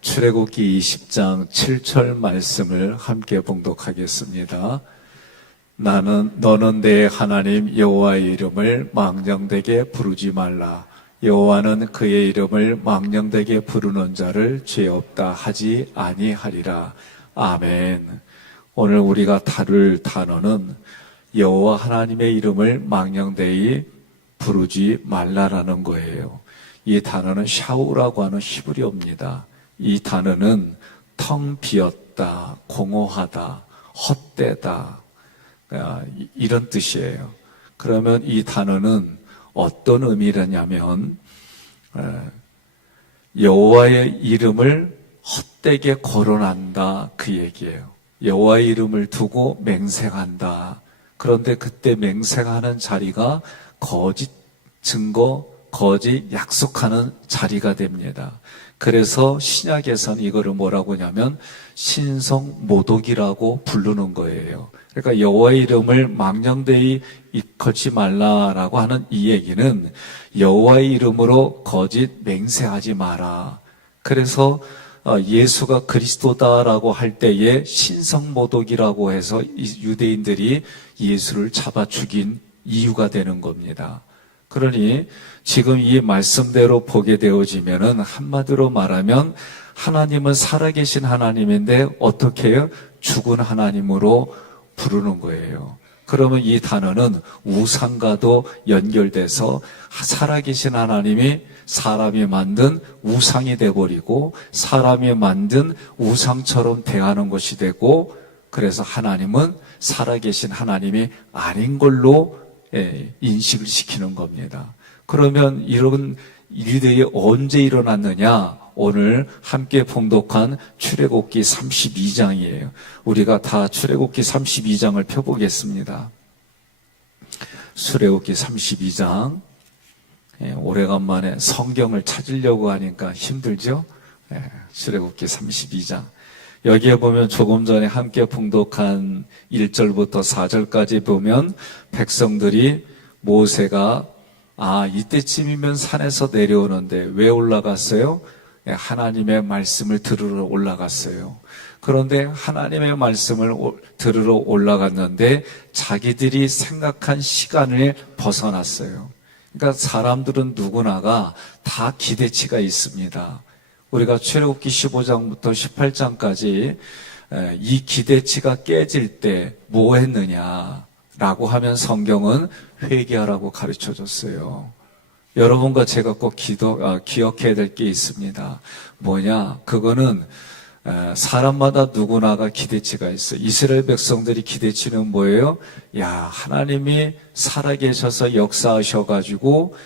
출애굽기 20장 7절 말씀을 함께 봉독하겠습니다. 너는 내 하나님 여호와의 이름을 망령되게 부르지 말라. 여호와는 그의 이름을 망령되게 부르는 자를 죄 없다 하지 아니하리라. 아멘. 오늘 우리가 다룰 단어는 여호와 하나님의 이름을 망령되이 부르지 말라라는 거예요. 이 단어는 샤우라고 하는 히브리어입니다. 이 단어는 텅 비었다, 공허하다, 헛되다, 이런 뜻이에요. 그러면 이 단어는 어떤 의미라냐면 여호와의 이름을 헛되게 거론한다, 그 얘기예요. 여호와의 이름을 두고 맹세한다. 그런데 그때 맹세하는 자리가 거짓 증거, 거짓 약속하는 자리가 됩니다. 그래서 신약에서는 이거를 뭐라고 하냐면 신성모독이라고 부르는 거예요. 그러니까 여호와의 이름을 망령되이 걸지 말라라고 하는 이 얘기는 여호와의 이름으로 거짓 맹세하지 마라. 그래서 예수가 그리스도다라고 할 때에 신성모독이라고 해서 유대인들이 예수를 잡아 죽인 이유가 되는 겁니다. 그러니 지금 이 말씀대로 보게 되어지면은 한마디로 말하면 하나님은 살아계신 하나님인데 어떻게 해요? 죽은 하나님으로 부르는 거예요. 그러면 이 단어는 우상과도 연결돼서 살아계신 하나님이 사람이 만든 우상이 돼버리고 사람이 만든 우상처럼 대하는 것이 되고, 그래서 하나님은 살아계신 하나님이 아닌 걸로 인식을 시키는 겁니다. 그러면 이런 일들이 언제 일어났느냐? 오늘 함께 봉독한 출애굽기 32장이에요. 우리가 다 출애굽기 32장을 펴보겠습니다. 출애굽기 32장. 오래간만에 성경을 찾으려고 하니까 힘들죠? 출애굽기 32장. 여기에 보면 조금 전에 함께 봉독한 1절부터 4절까지 보면 백성들이 모세가 이때쯤이면 산에서 내려오는데 왜 올라갔어요? 하나님의 말씀을 들으러 올라갔어요. 그런데 하나님의 말씀을 들으러 올라갔는데 자기들이 생각한 시간을 벗어났어요. 그러니까 사람들은 누구나가 다 기대치가 있습니다. 우리가 출애굽기 15장부터 18장까지 이 기대치가 깨질 때 뭐 했느냐라고 하면 성경은 회개하라고 가르쳐줬어요. 여러분과 제가 꼭 기억해야 될 게 있습니다. 뭐냐? 그거는 사람마다 누구나가 기대치가 있어요. 이스라엘 백성들이 기대치는 뭐예요? 하나님이 살아계셔서 역사하셔가지고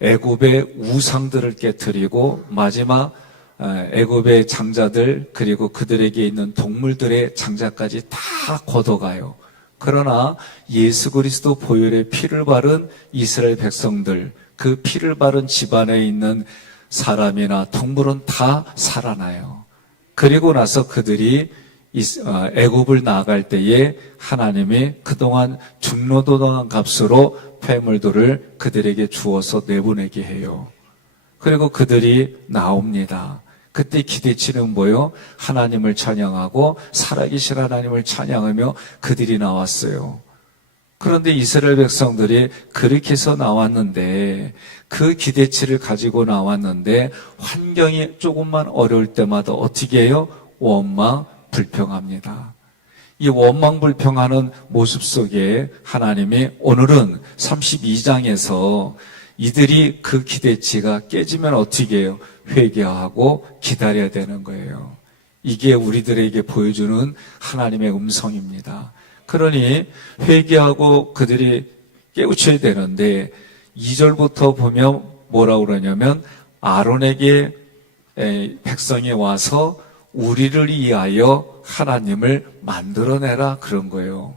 애굽의 우상들을 깨뜨리고 마지막 애굽의 장자들 그리고 그들에게 있는 동물들의 장자까지 다 걷어가요. 그러나 예수 그리스도 보혈의 피를 바른 이스라엘 백성들, 그 피를 바른 집안에 있는 사람이나 동물은 다 살아나요. 그리고 나서 그들이 애굽을 나아갈 때에 하나님이 그동안 중노도당한 값으로 폐물들을 그들에게 주어서 내보내게 해요. 그리고 그들이 나옵니다. 그때 기대치는 뭐요? 하나님을 찬양하고 살아계신 하나님을 찬양하며 그들이 나왔어요. 그런데 이스라엘 백성들이 그렇게 해서 나왔는데 그 기대치를 가지고 나왔는데 환경이 조금만 어려울 때마다 어떻게 해요? 원망, 불평합니다. 이 원망불평하는 모습 속에 하나님이 오늘은 32장에서 이들이 그 기대치가 깨지면 어떻게 해요? 회개하고 기다려야 되는 거예요. 이게 우리들에게 보여주는 하나님의 음성입니다. 그러니 회개하고 그들이 깨우쳐야 되는데 2절부터 보면 뭐라고 그러냐면 아론에게 백성이 와서 우리를 위하여 하나님을 만들어내라 그런 거예요.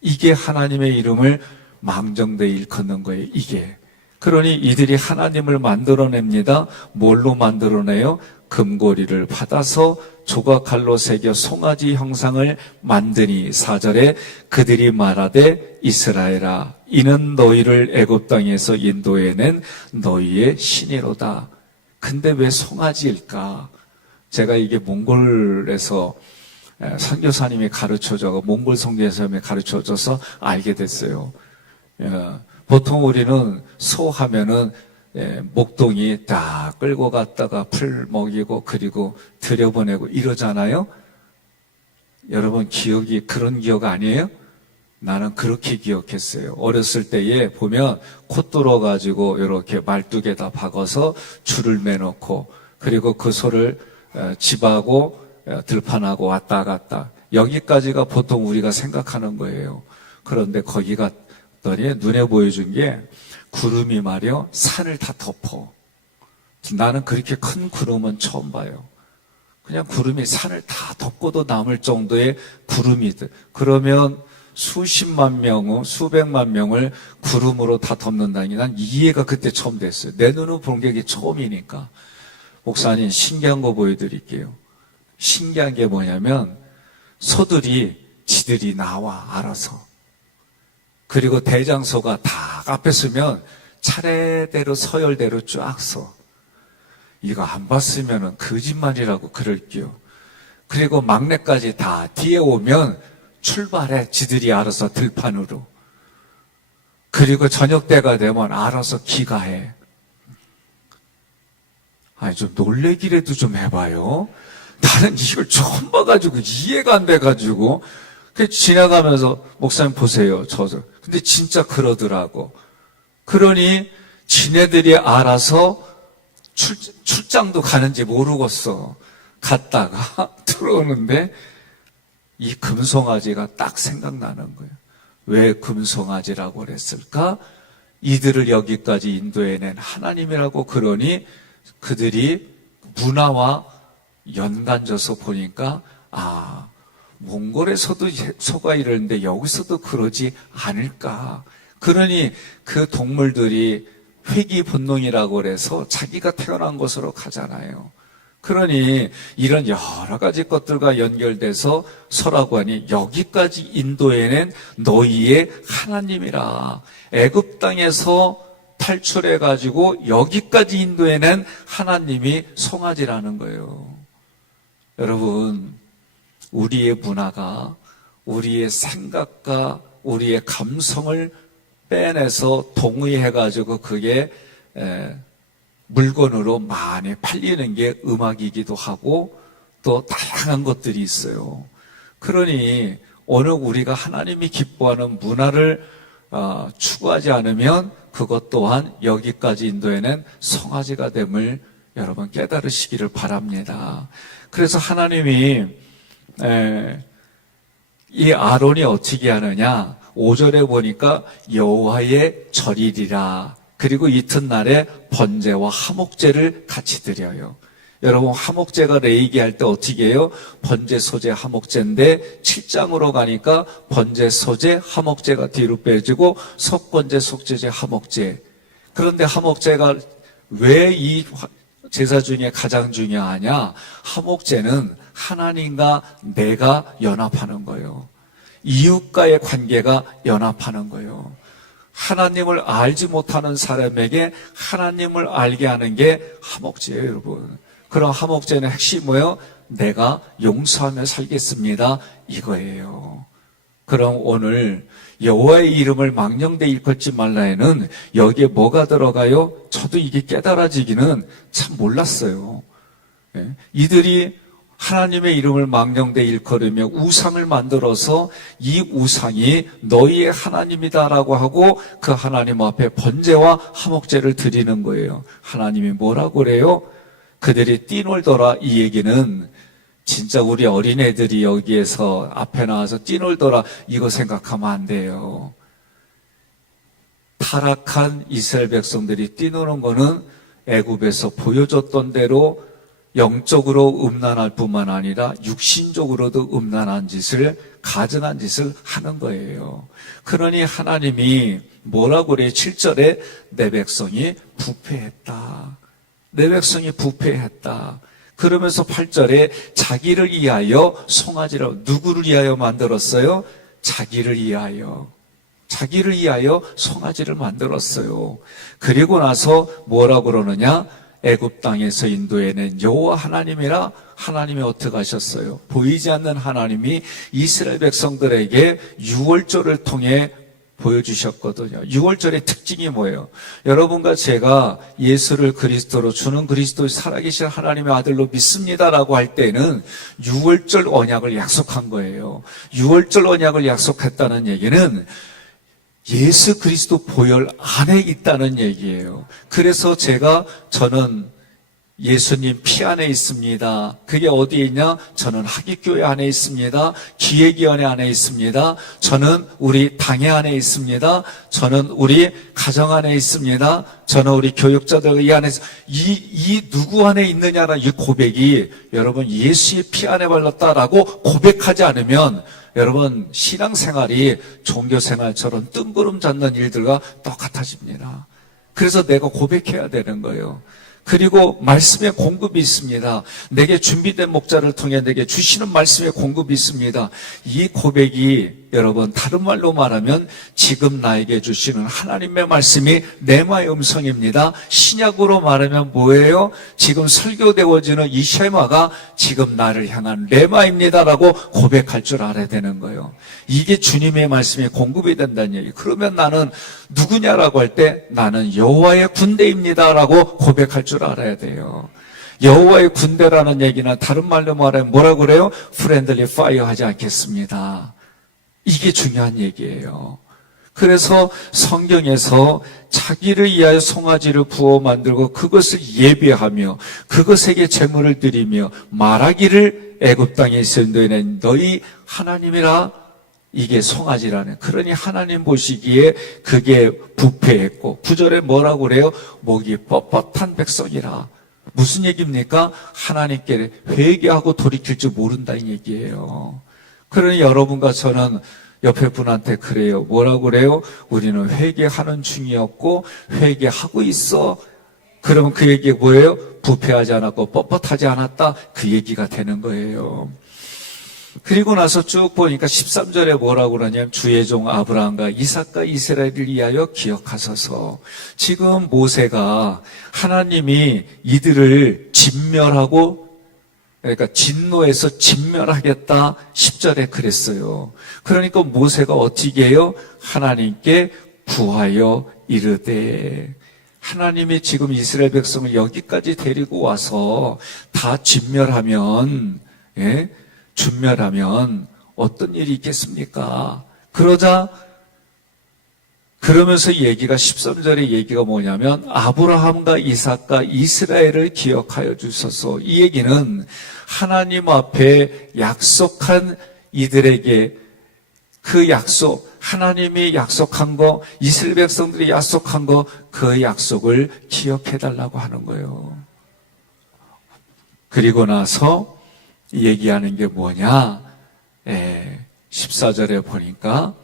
이게 하나님의 이름을 망정되이 일컫는 거예요. 이게. 그러니 이들이 하나님을 만들어냅니다. 뭘로 만들어내요? 금고리를 받아서 조각칼로 새겨 송아지 형상을 만드니 4절에 그들이 말하되 이스라엘아 이는 너희를 애굽 땅에서 인도해낸 너희의 신이로다. 근데 왜 송아지일까? 제가 이게 몽골에서 선교사님이 가르쳐줘서 몽골 선교사님이 가르쳐줘서 알게 됐어요. 보통 우리는 소 하면은 목동이 다 끌고 갔다가 풀 먹이고 그리고 들여보내고 이러잖아요. 여러분 기억이 그런 기억 아니에요? 나는 그렇게 기억했어요. 어렸을 때에 보면 코 뚫어가지고 이렇게 말뚝에다 박아서 줄을 매놓고 그리고 그 소를 집하고 들판하고 왔다 갔다. 여기까지가 보통 우리가 생각하는 거예요. 그런데 거기 갔더니 눈에 보여준 게 구름이 말이요 산을 다 덮어. 나는 그렇게 큰 구름은 처음 봐요. 그냥 구름이 산을 다 덮고도 남을 정도의 구름이들. 그러면 수십만 명, 수백만 명을 구름으로 다 덮는다니 난 이해가 그때 처음 됐어요. 내 눈으로 본 게 이게 처음이니까. 목사님 신기한 거 보여드릴게요. 신기한 게 뭐냐면 소들이 지들이 나와 알아서. 그리고 대장소가 다 앞에 서면 차례대로 서열대로 쫙 서. 이거 안 봤으면 거짓말이라고 그럴게요. 그리고 막내까지 다 뒤에 오면 출발해. 지들이 알아서 들판으로. 그리고 저녁 때가 되면 알아서 귀가해. 아니 좀 놀래기라도 좀 해봐요. 나는 이걸 처음 봐가지고 이해가 안 돼가지고 지나가면서 목사님 보세요. 근데 진짜 그러더라고. 그러니 지네들이 알아서 출장도 가는지 모르겠어. 갔다가 들어오는데 이 금송아지가 딱 생각나는 거예요. 왜 금송아지라고 그랬을까? 이들을 여기까지 인도해낸 하나님이라고. 그러니 그들이 문화와 연관져서 보니까 몽골에서도 소가 이러는데 여기서도 그러지 않을까. 그러니 그 동물들이 회귀 본능이라고 그래서 자기가 태어난 곳으로 가잖아요. 그러니 이런 여러 가지 것들과 연결돼서 서라고 하니 여기까지 인도해낸 너희의 하나님이라. 애굽 땅에서 탈출해가지고 여기까지 인도해낸 하나님이 송아지라는 거예요. 여러분, 우리의 문화가 우리의 생각과 우리의 감성을 빼내서 동의해가지고 그게 물건으로 많이 팔리는 게 음악이기도 하고 또 다양한 것들이 있어요. 그러니 오늘 우리가 하나님이 기뻐하는 문화를 추구하지 않으면 그것 또한 여기까지 인도해낸 송아지가 됨을 여러분 깨달으시기를 바랍니다. 그래서 하나님이 이 아론이 어떻게 하느냐? 5절에 보니까 여호와의 절이리라. 그리고 이튿날에 번제와 화목제를 같이 드려요. 여러분 화목제가 레이기할 때 어떻게 해요? 번제, 소제, 화목제인데 7장으로 가니까 번제, 소제, 화목제가 뒤로 빼지고 속번제, 속제제, 화목제. 그런데 화목제가 왜 이 제사 중에 가장 중요하냐? 화목제는 하나님과 내가 연합하는 거예요. 이웃과의 관계가 연합하는 거예요. 하나님을 알지 못하는 사람에게 하나님을 알게 하는 게 화목제예요, 여러분. 그럼 화목제는 핵심이 뭐예요? 내가 용서하며 살겠습니다. 이거예요. 그럼 오늘 여호와의 이름을 망령되 일컫지 말라에는 여기에 뭐가 들어가요? 저도 이게 깨달아지기는 참 몰랐어요. 이들이 하나님의 이름을 망령되 일컬으며 우상을 만들어서 이 우상이 너희의 하나님이다라고 하고 그 하나님 앞에 번제와 화목제를 드리는 거예요. 하나님이 뭐라고 그래요? 그들이 뛰놀더라. 이 얘기는 진짜 우리 어린애들이 여기에서 앞에 나와서 뛰놀더라 이거 생각하면 안 돼요. 타락한 이스라엘 백성들이 뛰노는 거는 애굽에서 보여줬던 대로 영적으로 음란할 뿐만 아니라 육신적으로도 음란한 짓을, 가증한 짓을 하는 거예요. 그러니 하나님이 뭐라고 그래요? 7절에 내 백성이 부패했다. 내 백성이 부패했다. 그러면서 8절에 자기를 위하여 송아지라고. 누구를 위하여 만들었어요? 자기를 위하여. 자기를 위하여 송아지를 만들었어요. 그리고 나서 뭐라고 그러느냐? 애굽 땅에서 인도해낸 여호와 하나님이라. 하나님이 어떻게 하셨어요? 보이지 않는 하나님이 이스라엘 백성들에게 유월절을 통해 보여주셨거든요. 유월절의 특징이 뭐예요? 여러분과 제가 예수를 그리스도로, 주는 그리스도의 살아계신 하나님의 아들로 믿습니다라고 할 때는 유월절 언약을 약속한 거예요. 유월절 언약을 약속했다는 얘기는 예수 그리스도 보혈 안에 있다는 얘기예요. 그래서 저는 예수님 피 안에 있습니다. 그게 어디에 있냐? 저는 하깃교회 안에 있습니다. 기획위원회 안에 있습니다. 저는 우리 당회 안에 있습니다. 저는 우리 가정 안에 있습니다. 저는 우리 교육자들 이 안에, 이 누구 안에 있느냐는 이 고백이 여러분 예수의 피 안에 발랐다라고 고백하지 않으면 여러분 신앙생활이 종교생활처럼 뜬구름 잡는 일들과 똑같아집니다. 그래서 내가 고백해야 되는 거예요. 그리고 말씀의 공급이 있습니다. 내게 준비된 목자를 통해 내게 주시는 말씀의 공급이 있습니다. 이 고백이 여러분 다른 말로 말하면 지금 나에게 주시는 하나님의 말씀이 레마의 음성입니다. 신약으로 말하면 뭐예요? 지금 설교되어지는 이 쉐마가 지금 나를 향한 레마입니다라고 고백할 줄 알아야 되는 거예요. 이게 주님의 말씀이 공급이 된다는 얘기. 그러면 나는 누구냐라고 할 때 나는 여호와의 군대입니다라고 고백할 줄 알아야 돼요. 여호와의 군대라는 얘기는 다른 말로 말하면 뭐라고 그래요? 프렌들리 파이어 하지 않겠습니다. 이게 중요한 얘기예요. 그래서 성경에서 자기를 위하여 송아지를 구워 만들고 그것을 예배하며 그것에게 제물을 드리며 말하기를 애굽 땅에 있어 인도해낸 너희 하나님이라. 이게 송아지라는. 그러니 하나님 보시기에 그게 부패했고 9절에 뭐라고 그래요? 목이 뻣뻣한 백성이라. 무슨 얘기입니까? 하나님께 회개하고 돌이킬 줄 모른다는 얘기예요. 그러니 여러분과 저는 옆에 분한테 그래요. 뭐라고 그래요? 우리는 회개하는 중이었고 회개하고 있어. 그러면 그 얘기가 뭐예요? 부패하지 않았고 뻣뻣하지 않았다. 그 얘기가 되는 거예요. 그리고 나서 쭉 보니까 13절에 뭐라고 그러냐면 주의 종 아브라함과 이삭과 이스라엘을 위하여 기억하소서. 지금 모세가 하나님이 이들을 진멸하고 그러니까 진노해서 진멸하겠다 10절에 그랬어요. 그러니까 모세가 어떻게 해요? 하나님께 구하여 이르되. 하나님이 지금 이스라엘 백성을 여기까지 데리고 와서 다 진멸하면 준멸하면 어떤 일이 있겠습니까? 그러면서 얘기가 13절의 얘기가 뭐냐면 아브라함과 이삭과 이스라엘을 기억하여 주소서. 이 얘기는 하나님 앞에 약속한 이들에게 그 약속, 하나님이 약속한 거, 이스라엘 백성들이 약속한 거, 그 약속을 기억해 달라고 하는 거예요. 그리고 나서 얘기하는 게 뭐냐? 14절에 보니까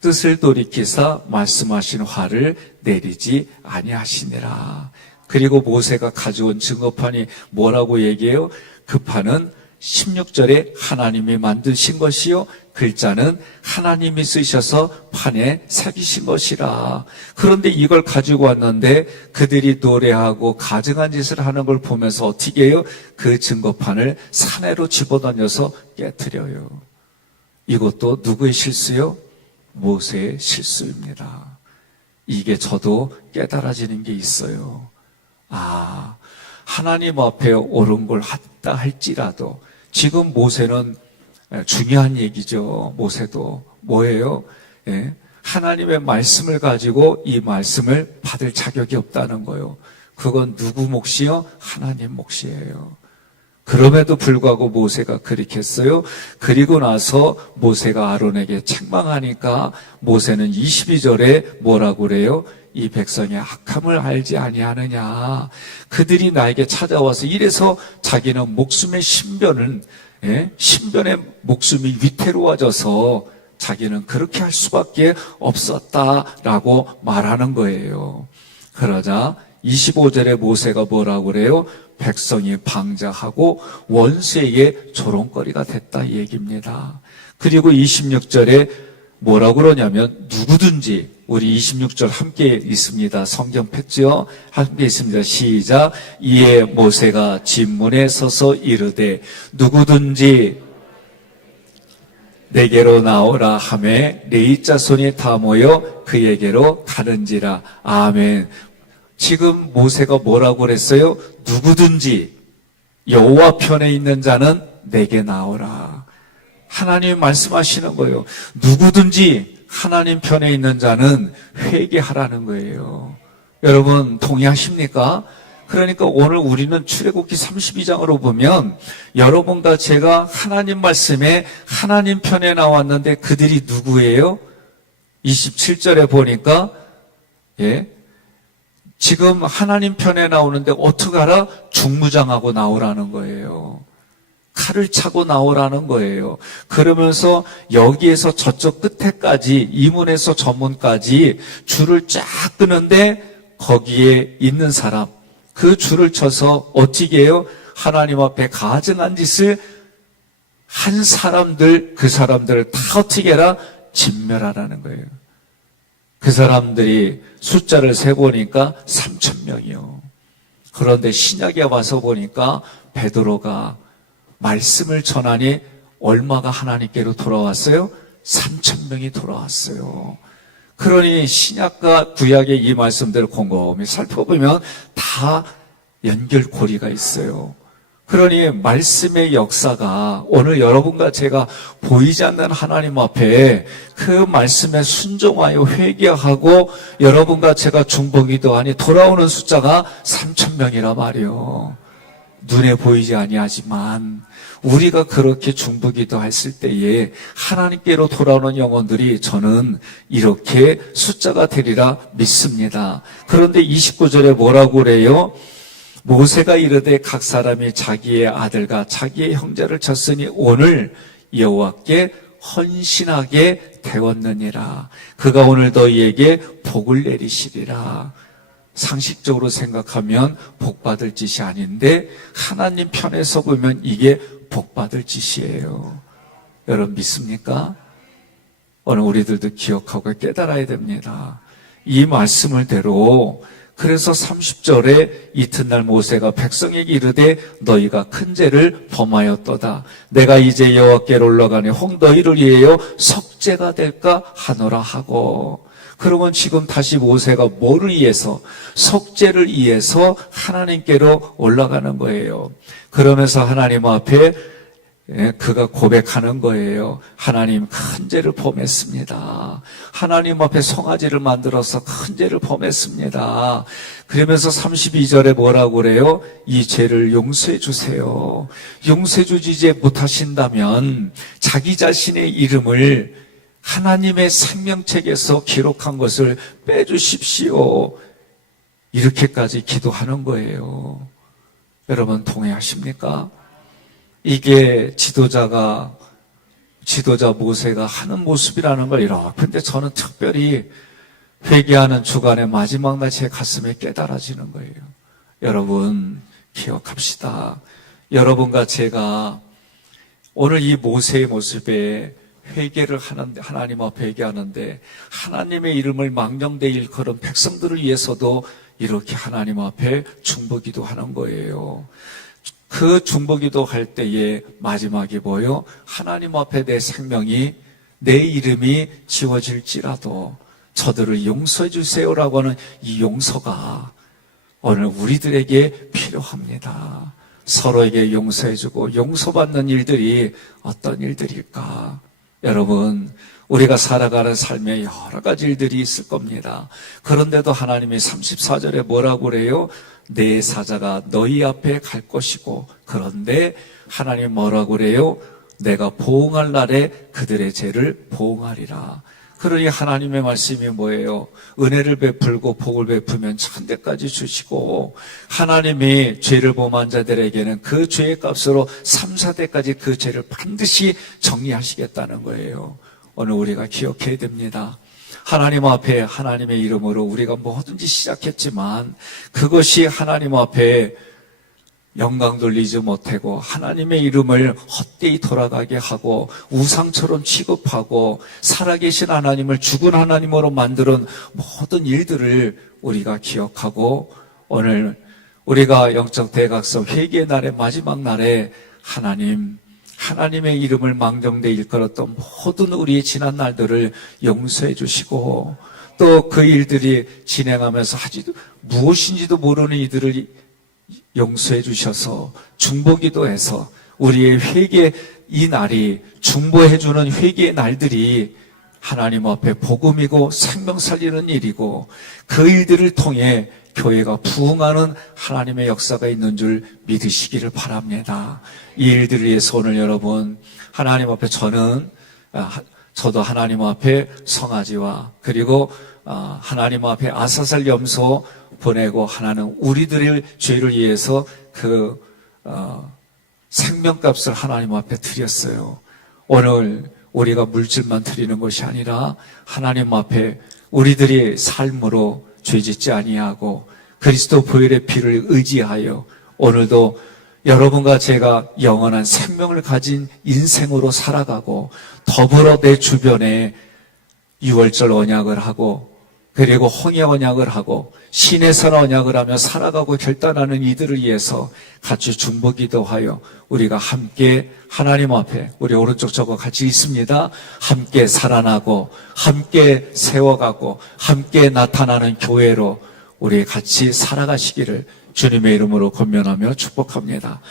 뜻을 돌이키사 말씀하신 화를 내리지 아니하시니라. 그리고 모세가 가져온 증거판이 뭐라고 얘기해요? 그 판은 16절에 하나님이 만드신 것이요 글자는 하나님이 쓰셔서 판에 새기신 것이라. 그런데 이걸 가지고 왔는데 그들이 노래하고 가증한 짓을 하는 걸 보면서 어떻게 해요? 그 증거판을 산에로 집어던져서 깨트려요. 이것도 누구의 실수요? 모세의 실수입니다. 이게 저도 깨달아지는 게 있어요. 하나님 앞에 옳은 걸 했다 할지라도 지금 모세는 중요한 얘기죠. 모세도 뭐예요? 하나님의 말씀을 가지고 이 말씀을 받을 자격이 없다는 거예요. 그건 누구 몫이요? 하나님 몫이에요. 그럼에도 불구하고 모세가 그렇게 했어요. 그리고 나서 모세가 아론에게 책망하니까 모세는 22절에 뭐라고 그래요? 이 백성의 악함을 알지 아니하느냐. 그들이 나에게 찾아와서 이래서 자기는 목숨의 신변의 목숨이 위태로워져서 자기는 그렇게 할 수밖에 없었다라고 말하는 거예요. 그러자 25절에 모세가 뭐라고 그래요? 백성이 방자하고 원수에게 조롱거리가 됐다 이 얘기입니다. 그리고 26절에 뭐라고 그러냐면 누구든지 우리 26절 함께 있습니다. 성경 폈죠? 함께 있습니다. 시작. 이에 모세가 진문에 서서 이르되 누구든지 내게로 나오라 하매 레위 자손이 다 모여 그에게로 가는지라. 아멘. 지금 모세가 뭐라고 그랬어요? 누구든지 여호와 편에 있는 자는 내게 나오라. 하나님이 말씀하시는 거예요. 누구든지 하나님 편에 있는 자는 회개하라는 거예요. 여러분 동의하십니까? 그러니까 오늘 우리는 출애굽기 32장으로 보면 여러분과 제가 하나님 말씀에 하나님 편에 나왔는데 그들이 누구예요? 27절에 보니까 지금 하나님 편에 나오는데 어떻게 하라? 중무장하고 나오라는 거예요. 칼을 차고 나오라는 거예요. 그러면서 여기에서 저쪽 끝에까지 이문에서 저문까지 줄을 쫙 끄는데 거기에 있는 사람 그 줄을 쳐서 어떻게 해요? 하나님 앞에 가증한 짓을 한 사람들 그 사람들을 다 어떻게 해라? 진멸하라는 거예요. 그 사람들이 숫자를 세보니까 3,000명이요. 그런데 신약에 와서 보니까 베드로가 말씀을 전하니 얼마가 하나님께로 돌아왔어요? 3,000명이 돌아왔어요. 그러니 신약과 구약의 이 말씀들을 곰곰이 살펴보면 다 연결고리가 있어요. 그러니 말씀의 역사가 오늘 여러분과 제가 보이지 않는 하나님 앞에 그 말씀에 순종하여 회개하고 여러분과 제가 중보기도하니 돌아오는 숫자가 3,000명이라 말이요. 눈에 보이지 아니하지만 우리가 그렇게 중보기도 했을 때에 하나님께로 돌아오는 영혼들이 저는 이렇게 숫자가 되리라 믿습니다. 그런데 29절에 뭐라고 그래요? 모세가 이르되 각 사람이 자기의 아들과 자기의 형제를 쳤으니 오늘 여호와께 헌신하게 되었느니라. 그가 오늘 너희에게 복을 내리시리라. 상식적으로 생각하면 복받을 짓이 아닌데 하나님 편에서 보면 이게 복받을 짓이에요. 여러분 믿습니까? 오늘 우리들도 기억하고 깨달아야 됩니다. 이 말씀을 대로 그래서 30절에 이튿날 모세가 백성에게 이르되 너희가 큰 죄를 범하였도다. 내가 이제 여호와께로 올라가니 혹 너희를 위하여 속죄가 될까 하노라 하고. 그러면 지금 다시 모세가 뭐를 위해서? 속죄를 위해서 하나님께로 올라가는 거예요. 그러면서 하나님 앞에 그가 고백하는 거예요. 하나님 큰 죄를 범했습니다. 하나님 앞에 송아지를 만들어서 큰 죄를 범했습니다. 그러면서 32절에 뭐라고 그래요? 이 죄를 용서해 주세요. 용서해 주지 못하신다면 자기 자신의 이름을 하나님의 생명책에서 기록한 것을 빼주십시오. 이렇게까지 기도하는 거예요. 여러분 동의하십니까? 이게 지도자 모세가 하는 모습이라는 걸 이렇게. 근데 저는 특별히 회개하는 주간의 마지막 날 제 가슴에 깨달아지는 거예요. 여러분 기억합시다. 여러분과 제가 오늘 이 모세의 모습에 회개를 하는데 하나님 앞에 회개하는데 하나님의 이름을 망령되이 일컬은 백성들을 위해서도 이렇게 하나님 앞에 중보기도 하는 거예요. 그 중보기도 할 때에 마지막에 뭐요? 하나님 앞에 내 생명이 내 이름이 지워질지라도 저들을 용서해 주세요라고 하는 이 용서가 오늘 우리들에게 필요합니다. 서로에게 용서해주고 용서받는 일들이 어떤 일들일까? 여러분 우리가 살아가는 삶에 여러 가지 일들이 있을 겁니다. 그런데도 하나님이 34절에 뭐라고 그래요? 내 사자가 너희 앞에 갈 것이고 그런데 하나님이 뭐라고 그래요? 내가 보응할 날에 그들의 죄를 보응하리라. 그러니 하나님의 말씀이 뭐예요? 은혜를 베풀고 복을 베풀면 천대까지 주시고 하나님이 죄를 범한 자들에게는 그 죄의 값으로 3, 4대까지 그 죄를 반드시 정리하시겠다는 거예요. 오늘 우리가 기억해야 됩니다. 하나님 앞에 하나님의 이름으로 우리가 뭐든지 시작했지만 그것이 하나님 앞에 영광 돌리지 못하고 하나님의 이름을 헛되이 돌아가게 하고 우상처럼 취급하고 살아계신 하나님을 죽은 하나님으로 만드는 모든 일들을 우리가 기억하고 오늘 우리가 영적 대각성 회개의 날의 마지막 날에 하나님의 이름을 망정되이 일컬었던 모든 우리의 지난 날들을 용서해 주시고 또 그 일들이 진행하면서 무엇인지도 모르는 이들을 용서해 주셔서 중보기도해서 우리의 회개 이 날이 중보해 주는 회개의 날들이 하나님 앞에 복음이고 생명 살리는 일이고 그 일들을 통해 교회가 부흥하는 하나님의 역사가 있는 줄 믿으시기를 바랍니다. 이 일들을 위해서 오늘 여러분 하나님 앞에 저도 하나님 앞에 성아지와 그리고 하나님 앞에 아사살 염소 보내고 하나는 우리들의 죄를 위해서 그 생명값을 하나님 앞에 드렸어요. 오늘 우리가 물질만 드리는 것이 아니라 하나님 앞에 우리들의 삶으로 죄짓지 아니하고 그리스도 보혈의 피를 의지하여 오늘도 여러분과 제가 영원한 생명을 가진 인생으로 살아가고 더불어 내 주변에 유월절 언약을 하고 그리고 홍해 언약을 하고 시내산 언약을 하며 살아가고 결단하는 이들을 위해서 같이 중보기도하여 우리가 함께 하나님 앞에 우리 오른쪽 저거 같이 있습니다. 함께 살아나고 함께 세워가고 함께 나타나는 교회로 우리 같이 살아가시기를 주님의 이름으로 권면하며 축복합니다.